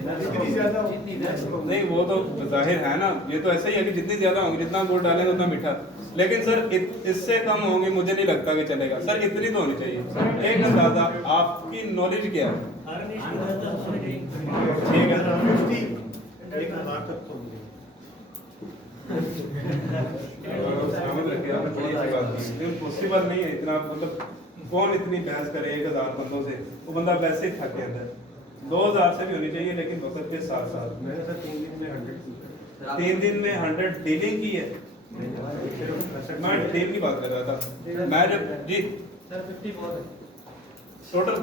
नहीं वो तो जाहिर है ना, ये तो ऐसा ही है कि जितनी ज्यादा होंगी, जितना गुड़ डालेंगे उतना मीठा। लेकिन सर इससे कम होंगी मुझे नहीं लगता कि चलेगा सर, इतनी तो होनी चाहिए। एक अंदाजा, आपकी नॉलेज क्या है? ठीक है, पॉसिबल नहीं है इतना, मतलब कौन इतनी बहस करे 1000 बंदों से, वो बंदा वैसे ही थक गया है। 2000 से भी होनी चाहिए, लेकिन वक्त के साथ साथ मैंने सर 3 दिन में 100 डीलिंग की है। मैं टीम की बात कर रहा था, मैं जब जी टोटल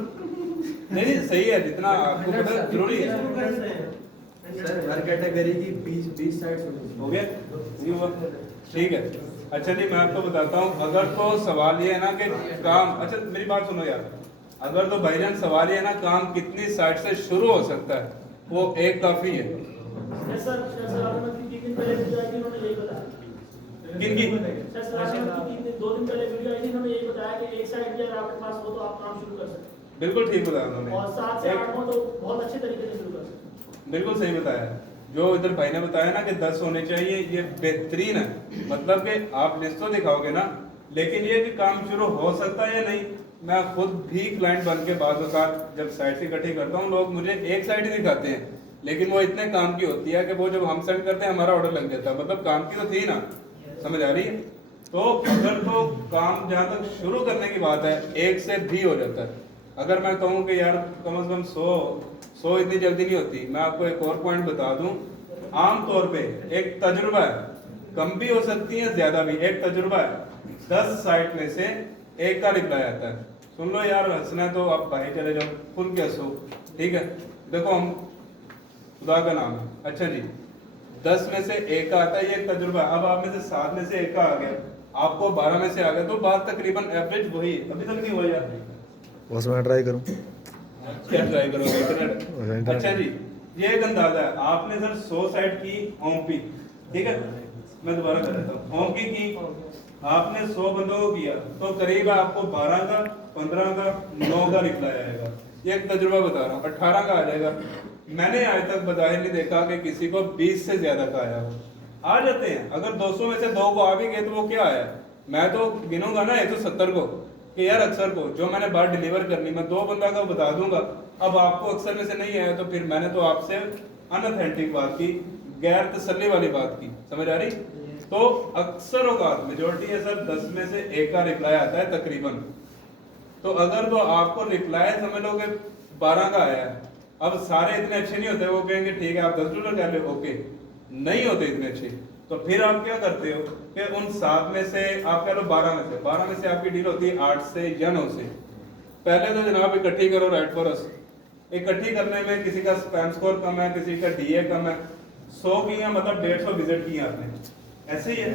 नहीं सही है, जितना आपको पता जरूरी है सर। हर कैटेगरी की 20 साइड हो गया, नहीं हुआ, ठीक है। अच्छा जी मैं आपको बताता हूँ, अगर तो सवाल ये है ना कि काम, अच्छा मेरी बात सुनो यार, अगर तो भाईजान सवाल ये है ना काम कितनी साइड से शुरू हो सकता है, वो एक काफी है। किन की? 2 दिन पहले वीडियो आई थी, हमें यही बताया कि एक साइड अगर आपके पास हो तो आप काम शुरू कर सकते हैं। बिल्कुल ठीक बताया उन्होंने, और 7 से 8 हो तो बहुत अच्छे तरीके से शुरू कर सकते हैं। बिल्कुल सही बताया। जो इधर भाई ने बताया ना कि 10 होने चाहिए, ये बेहतरीन है। मतलब कि आप लिस्ट तो दिखाओगे ना, लेकिन ये कि काम शुरू हो सकता है या नहीं। मैं खुद भी क्लाइंट बन के बाद जब साइड से इकट्ठी करता हूँ, लोग मुझे एक साइड ही दिखाते हैं, लेकिन वो इतने काम की होती है कि वो जब हम सेंड करते हैं हमारा ऑर्डर लग जाता है। मतलब काम की तो थी ना, समझ आ रही है? तो अगर तो काम जहाँ तक शुरू करने की बात है, 1 से भी हो जाता है। अगर मैं कहूँ कि यार कम से कम 100 इतनी जल्दी नहीं होती। मैं आपको एक और पॉइंट बता दूं, आम तौर पे एक तजुर्बा है, कम भी हो सकती है ज्यादा भी, एक तजुर्बा है, 10 साइट में से 1 का रिप्लाई आता है। सुन लो यार, हंसना तो आप बाहर चले जाओ, खुल के हंसो, ठीक है? देखो हम खुदा का नाम है, अच्छा जी 10 में से 1 का आता है, ये एक तजुर्बा है। अब आप में से 7 में से 1 का आ गया, आपको 12 में से आ गया, तो बात तकरीबन एवरेज वही अभी तक नहीं हुआ यार। बस मैं ट्राई करूं, क्या ट्राई करोगे? इंटरनेट। अच्छा जी, ये एक अंदाजा है। आपने सर 100 साइड की ओमपी, ठीक है? मैं दोबारा कर देता हूँ, ओमपी की आपने 100 बंदों को किया, तो करीब आपको 12 का, 15 का, 9 का रिप्लाई आएगा। ये एक तजुर्बा बता रहा हूँ, 18 का आ जाएगा। मैंने आज तक बजाय नहीं देखा कि किसी को 20 से ज्यादा का आया हो। आ जाते हैं, अगर 200 में से 2 को आ भी गए तो वो क्या आया? मैं तो गिनूंगा ना 170 को कि यार अक्सर को जो मैंने बात डिलीवर करनी, मैं 2 बंदा का बता दूंगा। अब आपको अक्सर में से नहीं आया, तो फिर मैंने तो आपसे अनऑथेंटिक बात की, गैर तसल्ली वाली बात की, समझ आ रही? तो अक्सर औकात मेजोरिटी है सर, 10 में से 1 का रिप्लाई आता है तकरीबन। तो अगर तो आपको रिप्लाई समझ लो कि 12 का आया है, अब सारे इतने अच्छे नहीं होते, वो कहेंगे ठीक है आप 10 डॉलर कर ले, ओके, नहीं होते इतने अच्छे, तो फिर आप क्या करते हो कि उन 7 में से आप कह लो 12 में से आपकी डील होती है 8 से या 9 से। पहले तो जनाब इकट्ठी करो, राइट फॉर अस। इकट्ठी करने में किसी का स्पैम स्कोर कम है, किसी का डीए कम है। 100 की है, मतलब 150 विजिट की आपने, ऐसे ही है।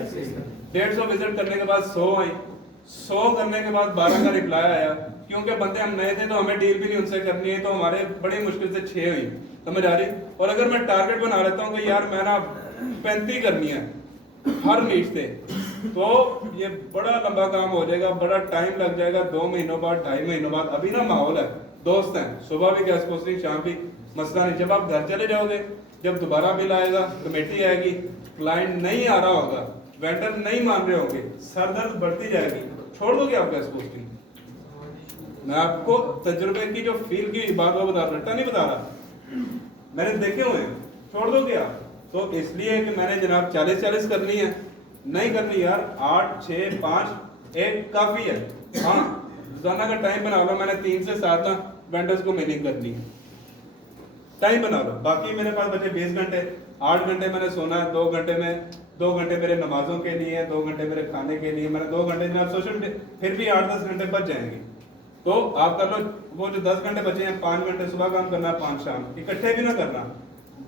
150 विजिट करने के बाद 100 आई, 100 करने के बाद 12 का रिप्लाई आया। क्योंकि बंदे हम नए थे तो हमें डील भी नहीं उनसे करनी है, तो हमारे बड़ी मुश्किल से 6 हुई, समझ आ रही? और अगर मैं टारगेट बना लेता हूँ कि यार मैं ना 35 करनी है हर नीच से, तो ये बड़ा लंबा काम हो जाएगा, बड़ा टाइम लग जाएगा। 2 महीनों बाद, 2.5 महीनों बाद, अभी ना माहौल है, दोस्त हैं, सुबह भी गैस पोस्टिंग, शाम भी, मसला नहीं। जब आप घर चले जाओगे, जब दोबारा बिल आएगा, कमेटी आएगी, क्लाइंट नहीं आ रहा होगा, वेंडर नहीं मान रहे होंगे, सरदर्द बढ़ती जाएगी, छोड़ दोगे आप गैस पोस्टिंग? मैं आपको तजुर्बे की जो फील की बात वो बता रहा, नहीं बता रहा, मैंने देखे हुए हैं, छोड़ दोगे आप? तो इसलिए कि मैंने जनाब 40 करनी है, नहीं करनी यार, 8, 6, 5 1 काफी है। हाँ, रोजाना का टाइम बना लो, मैंने 3 से 7 ना वेंडर्स को मेलिंग करनी है, टाइम बना लो। बाकी मेरे पास बचे 20 घंटे, 8 घंटे मैंने सोना है, 2 घंटे में 2 घंटे मेरे नमाजों के लिए, 2 घंटे मेरे खाने के लिए, मैंने 2 घंटे जनाब सोशल, फिर भी 8-10 घंटे बच जाएंगे। तो आप कर लो, वो जो 10 घंटे बचे हैं, 5 घंटे सुबह काम करना, 5 शाम, इकट्ठे भी ना करना,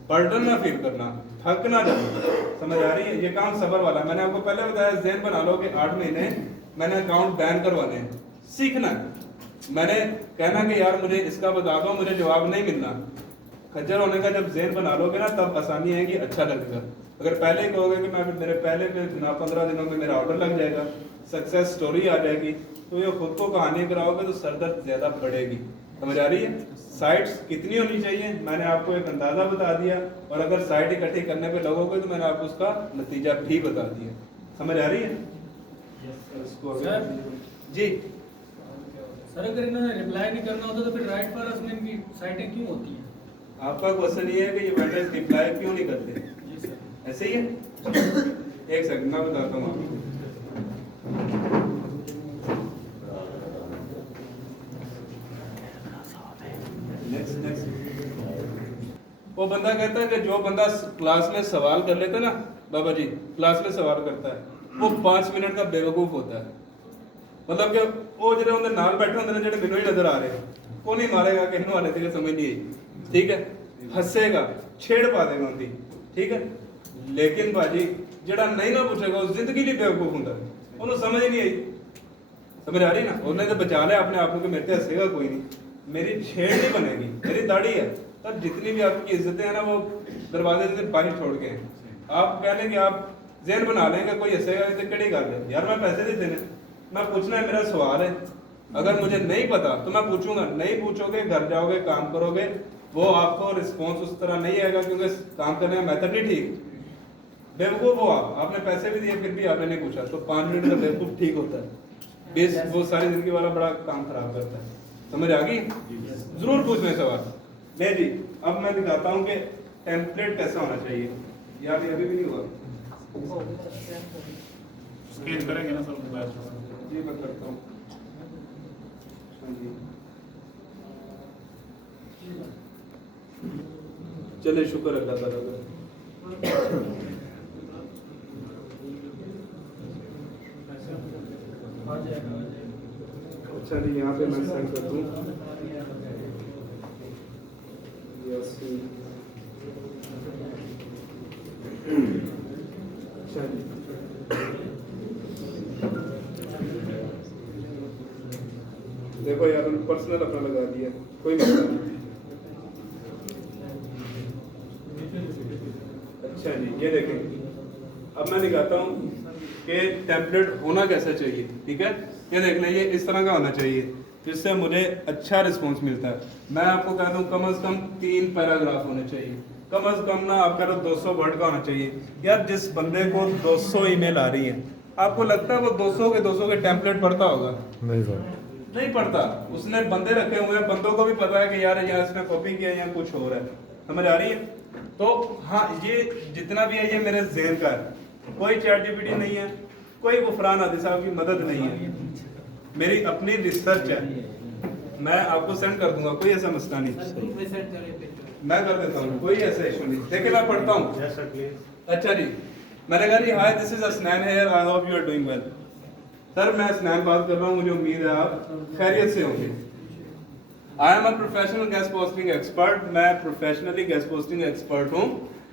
बर्डन ना फील करना, थक ना जाना, समझ आ रही है? ये काम सबर वाला। मैंने आपको पहले बताया, ज़हन बना लो कि 8 महीने मैंने अकाउंट बैन करवाने हैं, सीखना है। मैंने कहना कि यार मुझे इसका बता दो, मुझे जवाब नहीं मिलना। खज्जर होने का जब ज़हन बना लोगे ना, तब आसानी आएगी, अच्छा लगेगा। अगर पहले ही कहोगे कि मैं मेरे पहले के 15 दिनों में मेरा ऑर्डर लग जाएगा, सक्सेस स्टोरी आ जाएगी, तो ये खुद को कहानी कराओगे तो सरदर्द ज्यादा बढ़ेगी। समझ आ रही है? साइट्स कितनी होनी चाहिए मैंने आपको एक अंदाजा बता दिया, और अगर साइट इकट्ठी करने पे लगोगे तो मैंने आपको उसका नतीजा भी बता दिया। समझ आ रही है? इसको सर। जी सर अगर इन्होंने रिप्लाई नहीं करना होता तो फिर राइट पर की साइटें क्यों होती हैं? आपका क्वेश्चन ये है कि ये वेंडर्स रिप्लाई क्यों नहीं करते? जी सर। ऐसे ही है? एक सेकंड मैं बताता हूँ आपको। वो बंदा कहता है कि जो बंदा क्लास में सवाल कर लेता है ना बाबा जी, क्लास में सवाल करता है वो 5 मिनट का बेवकूफ होता है। मतलब कि वो जो उन्हें नाल बैठे होंगे ना, जो मैनू ही नजर आ रहे हैं, वो नहीं मारेगा कि इन्हों वाले थे समझ नहीं आई, ठीक है, हंसेगा, छेड़ पा देगा उनकी, ठीक है। लेकिन भाजी जेड़ा नहीं ना पूछेगा उस जिंदगी लिए बेवकूफ होता है, उन्हें समझ नहीं आई। समझ आ रही ना? उन्हें तो बचा लिया अपने आप को कि मेरे से हंसेगा कोई नहीं, मेरी छेड़ नहीं बनेगी, मेरी दाढ़ी है। तब जितनी भी आपकी इज्जतें हैं ना वो दरवाजे से बाहर छोड़ के हैं। आप कह लें कि आप ज़हन बना लेंगे कोई हंसेगा तो कड़ी गल है यार, मैं पैसे देते हैं, मैं पूछना है, मेरा सवाल है। अगर मुझे नहीं पता तो मैं पूछूंगा, नहीं पूछोगे घर जाओगे काम करोगे, वो आपको रिस्पॉन्स उस तरह नहीं आएगा क्योंकि काम करने का मेथड नहीं ठीक। बेवकूफ हो आपने पैसे भी दिए फिर भी आपने नहीं पूछा, तो 5 मिनट का बेवकूफ ठीक होता है, बेस वो सारी जिंदगी वाला बड़ा काम खराब करता है। समझ आ गई? जरूर पूछने सवाल। ले जी, अब मैं दिखाता हूँ कि टेम्पलेट कैसा होना चाहिए। यार ये अभी भी नहीं हुआ, स्कैन करेंगे ना सर मोबाइल से? जी मैं करता हूँ। चलिए शुक्र अल्लाह ताला का। अच्छा जी, यहाँ पे मैं सेंड कर दूँ। अच्छा जी, देखो यार पर्सनल अपना लगा दिया, कोई मसला नहीं। अच्छा जी, ये देखें, अब मैं दिखाता हूँ कि टेम्पलेट होना कैसा चाहिए, ठीक है। ये देख लें, ये इस तरह का होना चाहिए जिससे मुझे अच्छा रिस्पॉन्स मिलता है। मैं आपको कह दूं कम से कम 3 पैराग्राफ होने चाहिए, कम से कम ना आप कह रहे 200 वर्ड का होना चाहिए। यार जिस बंदे को 200 ईमेल आ रही है, आपको लगता है वो 200 के टेम्पलेट पढ़ता होगा? नहीं सर, नहीं पढ़ता। उसने बंदे रखे हुए हैं, बंदों को भी पता है कि यार यहाँ इसने कॉपी किया या कुछ हो रहा है। समझ आ रही है? तो हाँ, ये जितना भी है ये मेरे ज़हन का है, कोई चैट जीपीटी नहीं है, कोई गुफरान आदि साहब की मदद नहीं है, मेरी अपनी रिसर्च है। मैं आपको सेंड कर दूंगा, कोई ऐसा मसला नहीं, मैं कर देता हूँ, कोई ऐसा इशू नहीं। देखिए मैं पढ़ता हूँ। अच्छा जी, मैंने कहा जी hi this is Asnan here, I hope you are doing well. Sir मैं असनान बात कर रहा हूँ, मुझे उम्मीद है आप खैरियत से होंगे। I am a professional guest posting expert, मैं प्रोफेशनली गेस्ट पोस्टिंग एक्सपर्ट हूँ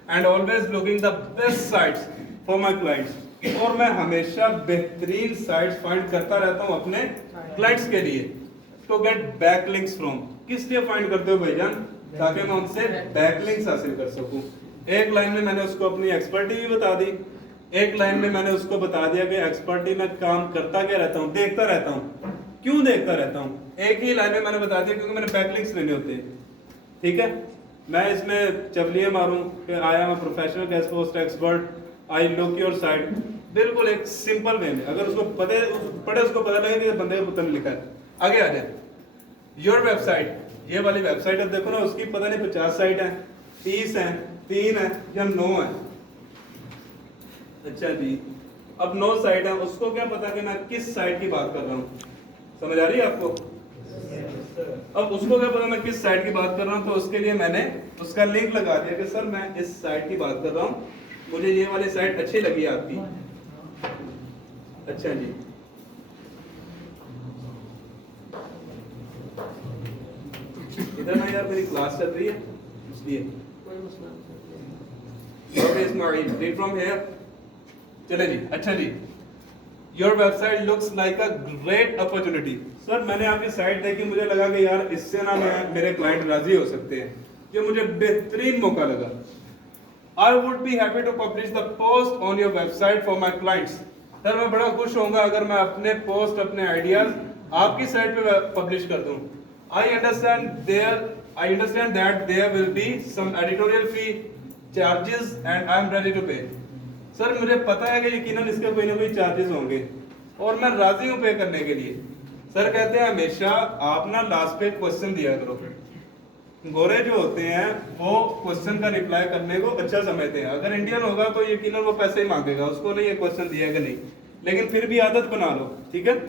and always looking the best sites for my clients. और मैं हमेशा बेहतरीन साइट्स फाइंड करता रहता हूँ अपने क्लाइंट्स के लिए, टू गेट बैकलिंक्स फ्रॉम। किस लिए फाइंड करते हो भाईजान? ताकि मैं उनसे बैकलिंक्स हासिल कर सकूं। एक लाइन में मैंने उसको अपनी एक्सपर्टी भी बता दी, एक लाइन में मैंने उसको बता दिया कि एक्सपर्टी में काम करता क्या रहता हूँ, देखता रहता हूँ। क्यों देखता रहता हूँ? एक ही लाइन में मैंने बता दिया क्योंकि मैंने बैकलिंक्स लेने होते हैं, ठीक है। मैं इसमें चवलिए मारूं कि I am a professional guest post expert, I look your site, बिल्कुल एक सिंपल वे में, अगर उसको पढ़े उसको पता लगे कि बंदे को पता नहीं लिखा है। आगे आ जाए, योर वेबसाइट, ये वाली वेबसाइट अब देखो ना, उसकी पता नहीं 50 साइट है, 30 है, 3 है या 9 है। अच्छा जी, अब 9 साइट है, उसको क्या पता कि मैं किस साइट की बात कर रहा हूँ? समझ आ रही है आपको? अब उसको क्या पता मैं किस साइट की बात कर रहा हूँ, तो उसके लिए मैंने उसका लिंक लगा दिया कि सर मैं इस साइट की बात कर रहा हूँ, मुझे ये वाली साइट अच्छी लगी आपकी। अच्छा जी, इधर ना यार मेरी क्लास चल रही है इसलिए। Okay, Ismail, read from here. चले जी। अच्छा जी, Your website looks like a great opportunity. Sir मैंने आपकी साइट देखी, मुझे लगा कि यार इससे ना मेरे क्लाइंट राजी हो सकते हैं, ये मुझे बेहतरीन मौका लगा। I would be happy to publish the post on your website for my clients. Sir मैं बड़ा खुश होऊंगा अगर मैं अपने पोस्ट, अपने आइडियाज आपकी साइट पे पब्लिश कर दूं। I understand that there will be some editorial fee charges and I am ready to pay. Sir मुझे पता है कि यकीनन इसके कोई ना कोई चार्जेस होंगे और मैं राजी हूँ पे करने के लिए। सर कहते हैं हमेशा आप ना लास्ट पे क्वेश्चन दिया करो। गोरे जो होते हैं वो क्वेश्चन का रिप्लाई करने को अच्छा समझते हैं। अगर इंडियन होगा तो यकीनन वो पैसे ही मांगेगा, उसको नहीं ये क्वेश्चन दिया कि नहीं, लेकिन फिर भी आदत बना लो, ठीक है।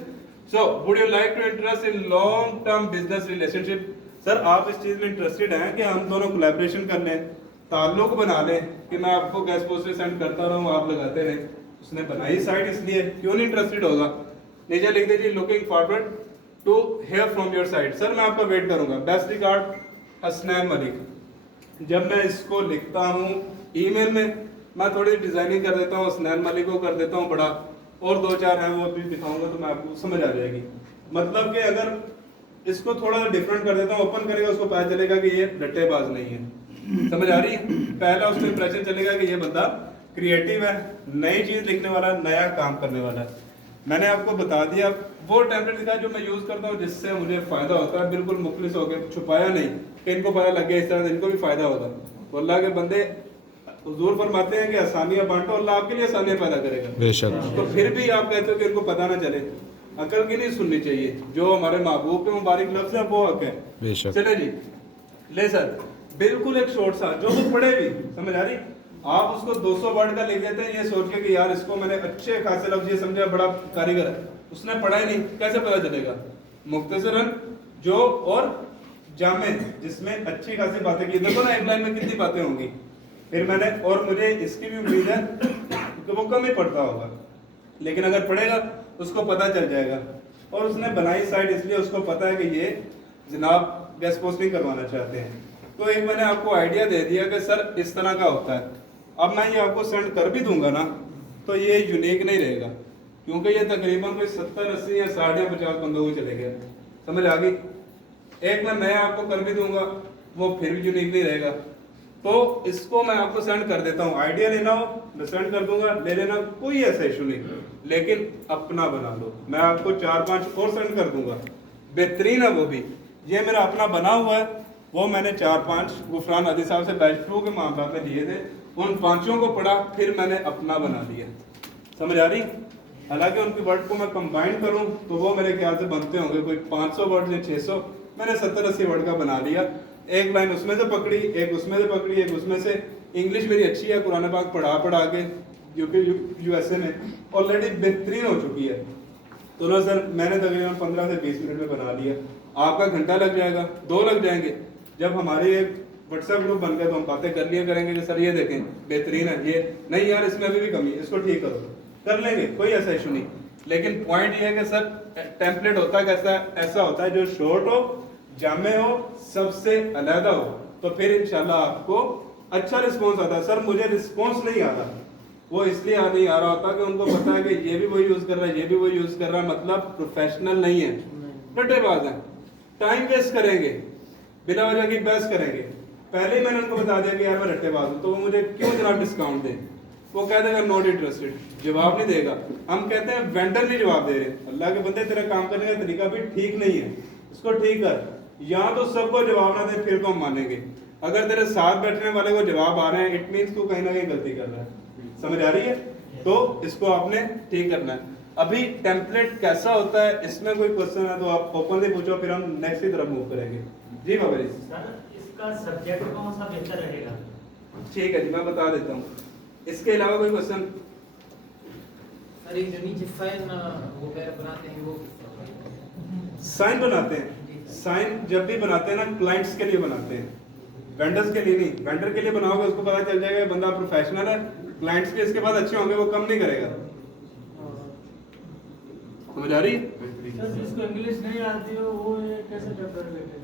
So would you like to interest in long term business relationship? Sir आप इस चीज में इंटरेस्टेड हैं कि हम दोनों कोलैबोरेशन कर लें, ताल्लुक बना लें कि मैं आपको गैस पोस्ट सेंड करता रहूं, आप लगाते रहें। उसने बनाई साइट इसलिए, क्यों नहीं इंटरेस्टेड होगा? नीचे लिख दीजिए looking forward to hear from your side. Sir मैं आपका वेट करूंगा। Best regard Hasnain Malik. जब मैं इसको लिखता हूँ ईमेल में, मैं थोड़ी डिजाइनिंग कर देता हूँ, हसनैन मलिक को कर देता हूँ बड़ा, और 2-4 हैं वो भी दिखाऊंगा तो मैं आपको समझ आ जाएगी। मतलब कि अगर इसको थोड़ा सा डिफरेंट कर देता हूँ, ओपन करेगा उसको पता चलेगा कि ये रट्टेबाज नहीं है। समझ आ रही है? पहला उसको इंप्रेशन चलेगा कि ये बंदा क्रिएटिव है, नई चीज लिखने वाला, नया काम करने वाला है। मैंने आपको बता दिया वो टेम्पलेट दिखा जो मैं यूज करता हूँ जिससे मुझे फायदा होता है, बिल्कुल मुखलिस हो गया, छुपाया नहीं कि इनको पता लग गया इस तरह से इनको भी फायदा होगा। तो अल्लाह के बंदे हुजूर फरमाते हैं कि आसानियां बांटो, अल्लाह आपके लिए आसानियां पैदा करेगा। बेशक। तो फिर भी आप कहते हो कि इनको पता ना चले, अकल की नहीं सुननी चाहिए। जो हमारे महबूब के मुबारक लफ्ज़ है वो हक है। बेशक। चले जी, ले सर बिल्कुल एक शॉर्ट सा जो वो पढ़े भी, समझ आ रही? आप उसको 200 वर्ड का लिख देते हैं ये सोच के कि यार इसको मैंने अच्छे खासे लफ्ज ये समझा, बड़ा कारीगर है, उसने पढ़ा ही नहीं, कैसे पता चलेगा? मुख्तसरन जो और जामे जिसमें अच्छी खासी बातें की, देखो ना एक लाइन में कितनी बातें होंगी। फिर मैंने, और मुझे इसकी भी उम्मीद है कि वो कम ही पढ़ता होगा, लेकिन अगर पढ़ेगा उसको पता चल जाएगा। और उसने बनाई साइट इसलिए उसको पता है कि ये जनाब गैस पोस्टिंग करवाना चाहते हैं। तो एक मैंने आपको आइडिया दे दिया कि सर इस तरह का होता है। अब मैं ये आपको सेंड कर भी दूंगा ना तो ये यूनिक नहीं रहेगा, क्योंकि ये तकरीबन कोई 70, 80 या 60 या 50 बंदों को चले गया। समझ आ गई? एक मैं नया आपको कर भी दूंगा वो फिर भी यूनिक नहीं रहेगा। तो इसको मैं आपको सेंड कर देता हूँ, आइडिया लेना हो मैं सेंड कर दूंगा, ले लेना, कोई ऐसा इशू नहीं, लेकिन अपना बना लो। मैं आपको 4-5 और सेंड कर दूंगा, बेहतरीन है वो भी। ये मेरा अपना बना हुआ है, वो मैंने 4-5 गुफरान अदी साहब से बैच 2 के मामला में दिए थे, उन 5 को पढ़ा, फिर मैंने अपना बना लिया। समझ आ रही? हालांकि उनकी वर्ड को मैं कंबाइन करूं तो वो मेरे ख्याल से बनते होंगे कोई 500 वर्ड या 600, मैंने 70-80 वर्ड का बना लिया। एक लाइन उसमें से पकड़ी, एक उसमें से पकड़ी, एक उसमें से। इंग्लिश मेरी अच्छी है, कुरान पाक पढ़ा के यूएसए में ऑलरेडी बेहतरीन हो चुकी है। तो ना सर मैंने तकरीबन 15 से 20 मिनट में बना लिया। आपका घंटा लग जाएगा, 2 लग जाएंगे। जब हमारे एक व्हाट्सएप ग्रुप बन गया तो हम बातें कर लिया करेंगे कि सर ये देखें बेहतरीन है, ये नहीं यार इसमें अभी भी कमी है, इसको ठीक करो, कर लेंगे, कोई ऐसा इशू नहीं। लेकिन पॉइंट ये है कि सर टेम्पलेट होता है कैसा, ऐसा होता है जो शॉर्ट हो, जामे हो, सबसे अलहदा हो, तो फिर इंशाल्लाह आपको अच्छा रिस्पॉन्स आता है। सर मुझे रिस्पॉन्स नहीं आ रहा, वो इसलिए नहीं आ रहा होता कि उनको पता है कि ये भी वही यूज कर रहा है, ये भी वही यूज कर रहा है, मतलब प्रोफेशनल नहीं है, रट्टेबाज है, टाइम वेस्ट करेंगे, बिना वजह की बहस करेंगे। पहले ही मैंने उनको बता दिया कि यार मैं रट्टेबाज हूँ, तो वो मुझे क्यों जनाब डिस्काउंट दे? वो कह देगा नॉट इंटरेस्टेड, जवाब नहीं देगा। हम कहते हैं वेंडर नहीं जवाब दे रहे, अल्लाह के बंदे तेरा काम करने का तरीका भी ठीक नहीं है, इसको ठीक कर। या तो सबको जवाब ना दे फिर तो हम मानेंगे, अगर तेरे साथ बैठने वाले को जवाब आ रहे हैं इट मीन्स तू कहीं ना कहीं गलती कर रहा है। समझ आ रही है? तो इसको आपने ठीक करना है। अभी टेम्पलेट कैसा होता है, इसमें कोई क्वेश्चन है तो आप ओपनली पूछो, फिर हम नेक्स्ट की तरफ मूव करेंगे। जी बाबा जी। सर इसका सब्जेक्ट कौन सा बेहतर रहेगा? ठीक है जी, मैं बता देता हूँ। इसके अलावा कोई क्वेश्चन? सर ये जो नीचे साइन वो पैर बनाते हैं वो साइन बनाते हैं, साइन जब भी बनाते हैं ना क्लाइंट्स के लिए बनाते हैं, वेंडर्स के लिए नहीं। वेंडर के लिए बनाओगे उसको पता चल जाएगा बंदा प्रोफेशनल है, क्लाइंट्स भी इसके बाद अच्छे होंगे, वो कम नहीं करेगा। समझ आ रही है? सर जिसको इंग्लिश नहीं आती हो वो ये कैसे पेपर लेते?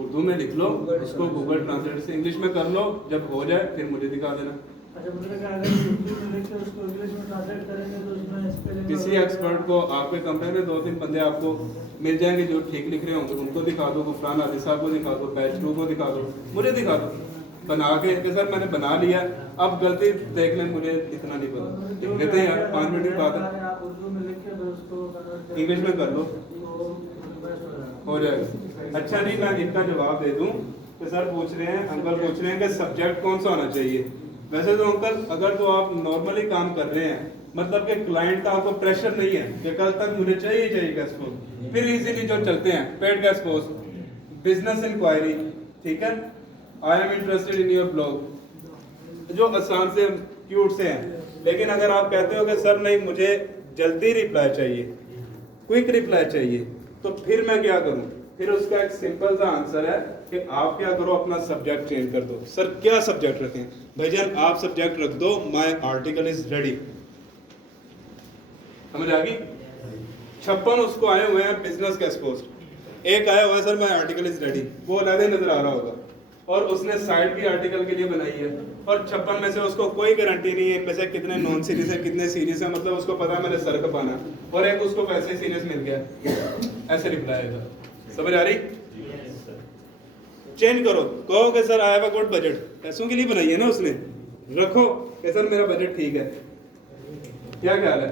उर्दू में लिख लो, उसको गूगल ट्रांसलेट से इंग्लिश में कर लो, जब हो जाए फिर मुझे दिखा देना। अच्छा मतलब अगर उर्दू में लिख के उसको इंग्लिश में ट्रांसलेट करेंगे तो उसमें स्पेलिंग किसी एक्सपर्ट को आपके कमरे में 2-3 बंदे आपको मिल जाएंगे जो ठीक लिख रहे होंगे, उनको दिखा दो, गुफरान आदिल साहब को दिखा दो, बैच 2 को दिखा दो, मुझे दिखा दो, बना के कि सर मैंने बना लिया, अब गलती देख लें, मुझे इतना नहीं पता, लिख लेते हैं यार, 5 मिनट की बात है, आप उर्दू में लिख के उसको इंग्लिश में कर लो, हो जाएगा। अच्छा जी, मैं इनका जवाब दे दूं कि सर पूछ रहे हैं, अंकल पूछ रहे हैं कि सब्जेक्ट कौन सा होना चाहिए। वैसे तो अंकल अगर तो आप नॉर्मली काम कर रहे हैं, मतलब कि क्लाइंट का आपको प्रेशर नहीं है कि कल तक मुझे चाहिए कैश फ्लो, फिर इजीली जो चलते हैं paid cash flow, business inquiry, ठीक है, I am interested in your blog, जो आसान से क्यूट से हैं। लेकिन अगर आप कहते हो कि सर नहीं मुझे जल्दी रिप्लाई चाहिए, क्विक रिप्लाई चाहिए, तो फिर मैं क्या करूं? फिर उसका एक सिंपल सा आंसर है कि आप क्या करो, अपना सब्जेक्ट चेंज कर दो। सर क्या सब्जेक्ट रखें? भाईजान आप सब्जेक्ट रख दो माय आर्टिकल इज रेडी। समझ आ गई? 56 उसको आए हुए हैं बिजनेस कैश पोस्ट, एक आया हुआ है sir my article is ready, वो अलग नजर आ रहा होगा, और उसने साइड भी आर्टिकल के लिए बनाई है, और 56 में से उसको कोई गारंटी नहीं है इनमें से कितने नॉन सीरियस है कितने सीरियस है, मतलब उसको पता है मैंने सर कपाना, और एक उसको वैसे सीरियस मिल गया, ऐसे रिप्लाई आएगा। समझ आ रही? चेंज करो, कहो कि sir I have a good budget, पैसों के लिए बनाई है ना उसने, रखो कि सर मेरा बजट ठीक है। क्या ख्याल है?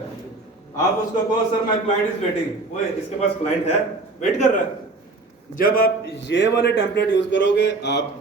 आप उसको कहो sir my client is waiting, ओए इसके पास क्लाइंट है, वेट कर रहा है। जब आप ये वाले टेम्पलेट यूज करोगे आप